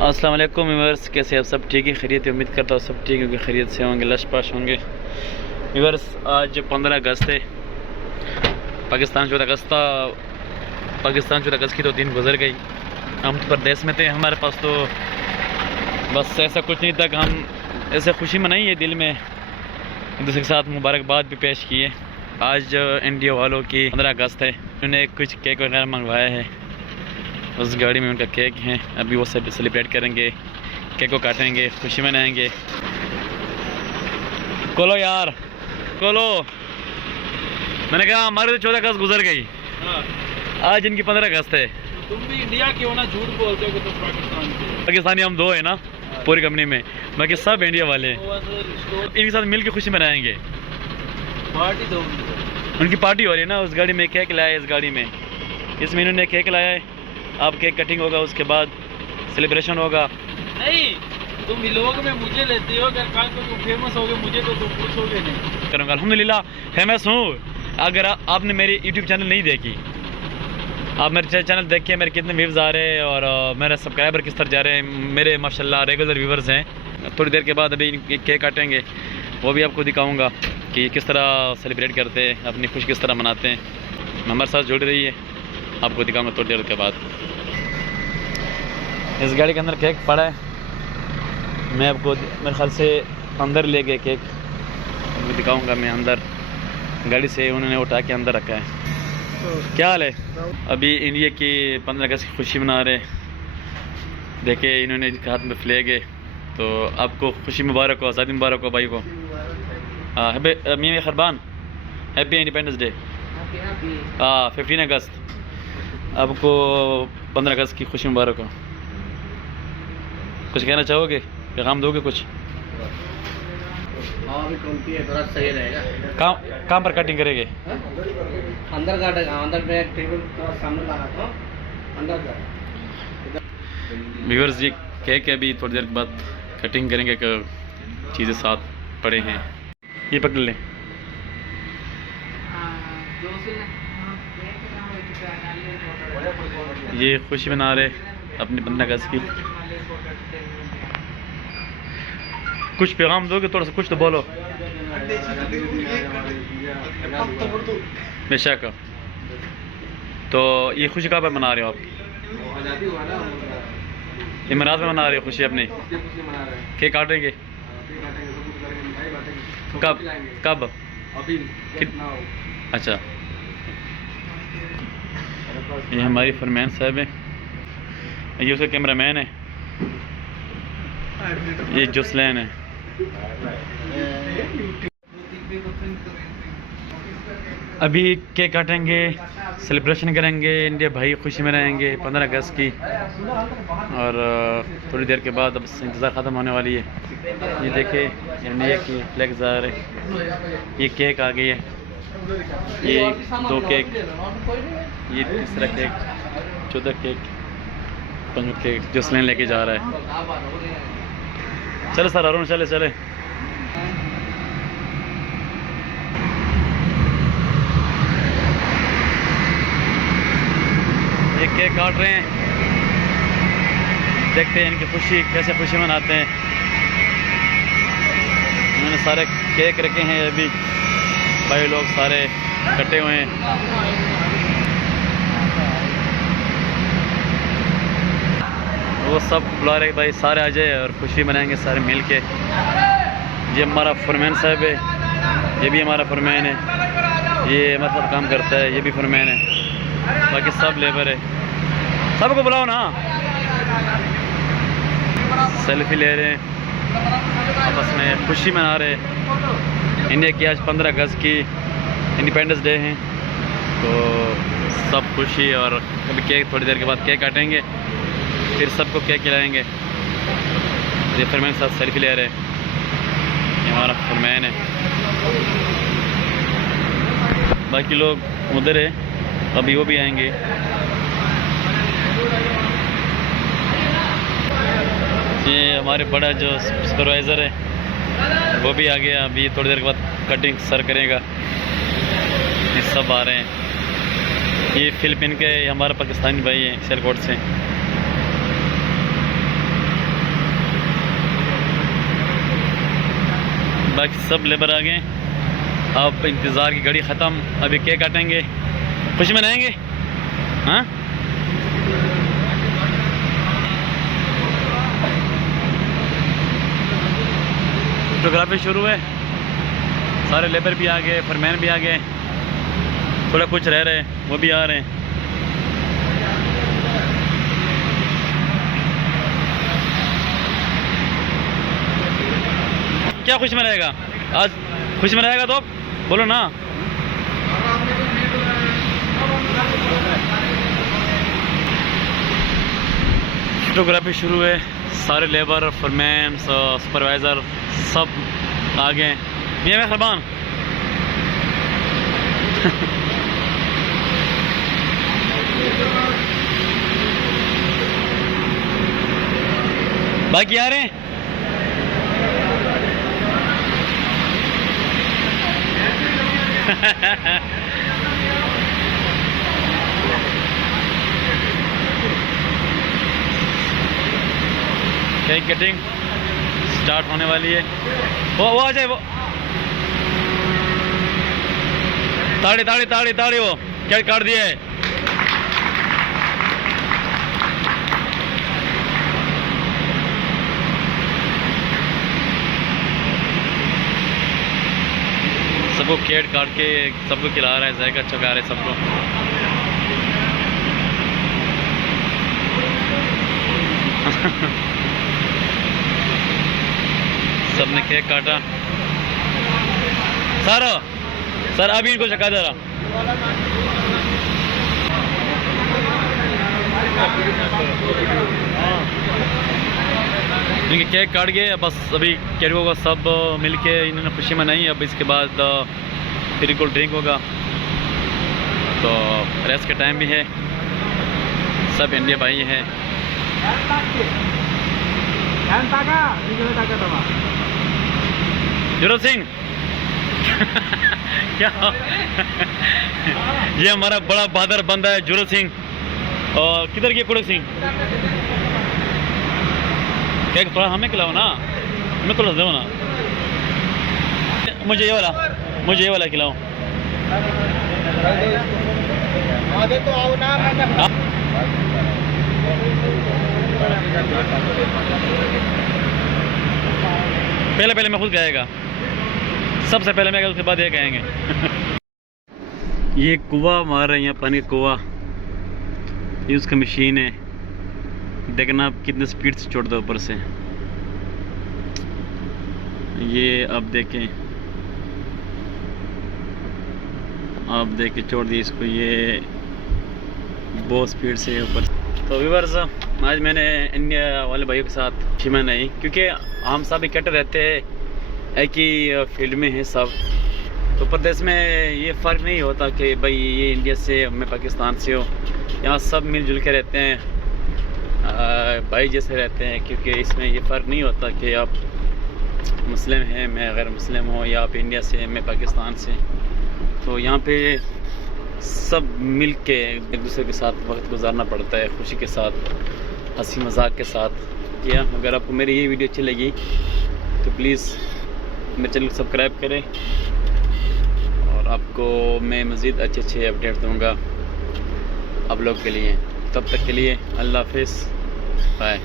अस्सलाम वालेकुम व्यूअर्स, कैसे आप सब ठीक है? खैरियत है? उम्मीद करता हूँ सब ठीक होंगे, खैरियत से होंगे, लश पाश होंगे। व्यूअर्स, आज 15 अगस्त है। पाकिस्तान 14 अगस्त की तो दिन गुजर गई। हम तो परदेश में थे, हमारे पास तो बस ऐसा कुछ नहीं था कि हम ऐसे खुशी मनाई है दिल में, एक दूसरे के साथ मुबारकबाद भी पेश किए। आज इंडिया वालों की 15 अगस्त है, उन्होंने कुछ केक वगैरह मंगवाया है, उस गाड़ी में उनका केक है। अभी वो सब सेलिब्रेट करेंगे, केक को काटेंगे, खुशी मनाएंगे। खोलो यार, खोलो। मैंने कहा हमारे तो 14 अगस्त गुजर गई, आज इनकी 15 अगस्त है। तुम भी इंडिया क्यों ना झूठ बोलते हो कि तुम पाकिस्तानी हम दो है ना पूरी कंपनी में, बाकी सब इंडिया वाले हैं। इनके साथ मिल के खुशी मनाएंगे। पार्टी दो, उनकी पार्टी हो रही है ना, उस गाड़ी में केक लाया है, इस गाड़ी में इसमें इन्होंने केक लाया है। अब केक कटिंग होगा, उसके बाद सेलिब्रेशन होगा। नहीं, तुम लोग में मुझे लेते हो, अगर कल को तुम फेमस होगे मुझे तो तुम पूछोगे नहीं। करूँगा, अल्हम्दुलिल्लाह फेमस हूँ। अगर आपने मेरी यूट्यूब चैनल नहीं देखी, आप मेरे चैनल देखिए, मेरे कितने व्यूज़ आ रहे हैं और मेरे सब्सक्राइबर किस तरह जा रहे हैं। मेरे माशाल्लाह रेगुलर व्यूवर्स हैं। थोड़ी देर के बाद अभी केक काटेंगे, वो भी आपको दिखाऊंगा कि किस तरह सेलिब्रेट करते हैं, अपनी खुशी किस तरह मनाते हैं। हमारे साथ जुड़ रही है, आपको दिखाऊंगा थोड़ी देर के बाद। इस गाड़ी के अंदर केक पड़ा है, मैं आपको मेरे ख्याल से अंदर ले गए केक, आपको दिखाऊंगा मैं। अंदर गाड़ी से उन्होंने उठा के अंदर रखा है। क्या हाल है? अभी इंडिया की 15 अगस्त की खुशी मना रहे। देखे इन्होंने हाथ में फ्लैग है, तो आपको खुशी मुबारक हो, आज़ादी मुबारक हो भाई को। मीर खरबान, हैप्पी इंडिपेंडेंस डे। 15 अगस्त, आपको 15 अगस्त की खुशी मुबारक हो। कुछ कहना चाहोगे, पैगाम दोगे कुछ? थोड़ा सही रहेगा। काम पर कटिंग करेंगे? अंदर काटेगा, अंदर में टेबल थोड़ा सामने ला रखा हूं, अंदर का। व्यूअर्स, ये केक है, अभी थोड़ी देर के बाद कटिंग करेंगे। चीज़ें साथ पड़े हैं, ये पकड़ लें। ये खुशी मना रहे अपनी 15 अगस्त की। कुछ पैगाम दोगे? थोड़ा सा कुछ तो बोलो। बेशक। तो ये खुशी कहाँ पर मना रहे हो आप? इमारात में मना रहे हो खुशी अपनी? केक काटेंगे कब? अच्छा, ये हमारी फरमान साहब है, ये उसका कैमरामैन है, ये जुसलैन है। अभी केक काटेंगे, सेलिब्रेशन करेंगे, इंडिया भाई खुशी मनाएंगे 15 अगस्त की। और थोड़ी देर के बाद अब इंतज़ार ख़त्म होने वाली है। ये देखे, इंडिया की फ्लैग जा रहे, ये केक आ गई है, ये 2 केक, ये तीसरा केक, 14 केक, 5 केक जुसलैन लेके जा रहा है। चलो सर, अरुण चले चले। ये केक काट रहे हैं, देखते हैं इनकी खुशी कैसे खुशी मनाते हैं। इन्होंने सारे केक रखे हैं, अभी भाई लोग सारे कटे हुए हैं। वो सब बुला रहे भाई सारे आ जाए और खुशी मनाएंगे सारे मिल के। ये हमारा फरमान साहब है, ये भी हमारा फरमान है, ये हमारे साथ काम करता है, ये भी फरमान है, बाकी सब लेबर है। सबको बुलाओ ना। सेल्फी ले रहे हैं, आपस में खुशी मना रहे। इंडिया की आज 15 अगस्त की इंडिपेंडेंस डे है, तो सब खुशी। और अभी केक थोड़ी देर के बाद केक काटेंगे, फिर सबको केक खिलाएंगे। ये फरमान साथ सेल्फी ले रहे हैं, ये हमारा फरमान है, बाकी लोग उधर है, अभी वो भी आएंगे। ये हमारे बड़ा जो सुपरवाइज़र है वो भी आ गया, अभी थोड़ी देर के बाद कटिंग सर करेगा। ये सब आ रहे हैं, ये फिलिपीन के हमारा पाकिस्तानी भाई है, सियालकोट से। बाकी सब लेबर आ गए। अब इंतज़ार की घड़ी ख़त्म, अभी केक काटेंगे, खुशी मनाएंगे। हाँ फोटोग्राफी शुरू है, सारे लेबर भी आ गए, फरमैन भी आ गए, थोड़ा कुछ रह रहे वो भी आ रहे हैं। क्या खुश मनाएगा आज? खुश मनाएगा तो बोलो ना। फोटोग्राफी शुरू है, सारे लेबर, फरमैन, सुपरवाइज़र सब आ गए। मियां मेहरबान बाकी आ रहे हैं। केक कटिंग स्टार्ट होने वाली है। वो आ जाए, वो ताड़ी ताड़ी ताड़ी ताड़ी, वो केक काट दिया है। सबको केक काट के सबको खिला रहा है, जायका चखा रहे सबको। सबने केक काटा। सर अभी इनको चखा दे रहा। इनके केक काट गए, बस अभी कैरियो को सब मिलके इन्होंने खुशी मनाई। अब इसके बाद फिर कोल्ड ड्रिंक होगा, तो रेस्ट का टाइम भी है। सब इंडिया भाई हैं। जुरत सिंह क्या ये हमारा बड़ा बहादुर बंदा है जुरत सिंह। और किधर गया कुड़क सिंह? केक थोड़ा हमें खिलाओ ना, हमें थोड़ा दो ना। मुझे ये वाला खिलाओ। तो आओ ना। पहले मैं खुद गाएगा, सबसे पहले मैं उसके बाद ये कहेंगे। ये कुआं मार रहे हैं यहाँ, पानी का कुआं। ये उसका मशीन है, देखना आप कितने स्पीड से छोड़ दो ऊपर से। ये अब देखें, आप देख के छोड़ दिए इसको, ये बहुत स्पीड से ऊपर। तो व्यूअर्स, आज मैंने इंडिया वाले भाइयों के साथ खुशी मनाई, क्योंकि हम सब इकट्ठे रहते हैं, एक ही फील्ड में हैं सब। तो प्रदेश में ये फ़र्क नहीं होता कि भाई ये इंडिया से मैं पाकिस्तान से हो, यहाँ सब मिलजुल के रहते हैं, भाई जैसे रहते हैं। क्योंकि इसमें ये फ़र्क नहीं होता कि आप मुस्लिम हैं, मैं गैर मुस्लिम हूँ, या आप इंडिया से मैं पाकिस्तान से। तो यहाँ पे सब मिल के एक दूसरे के साथ वक्त गुजारना पड़ता है, खुशी के साथ, हंसी मजाक के साथ। या अगर आपको मेरी ये वीडियो अच्छी लगी तो प्लीज़ मेरे चैनल को सब्सक्राइब करें, और आपको मैं मज़ीद अच्छे अपडेट दूँगा आप लोग के लिए। तब तक के लिए अल्लाह हाफ़िज़, बाय।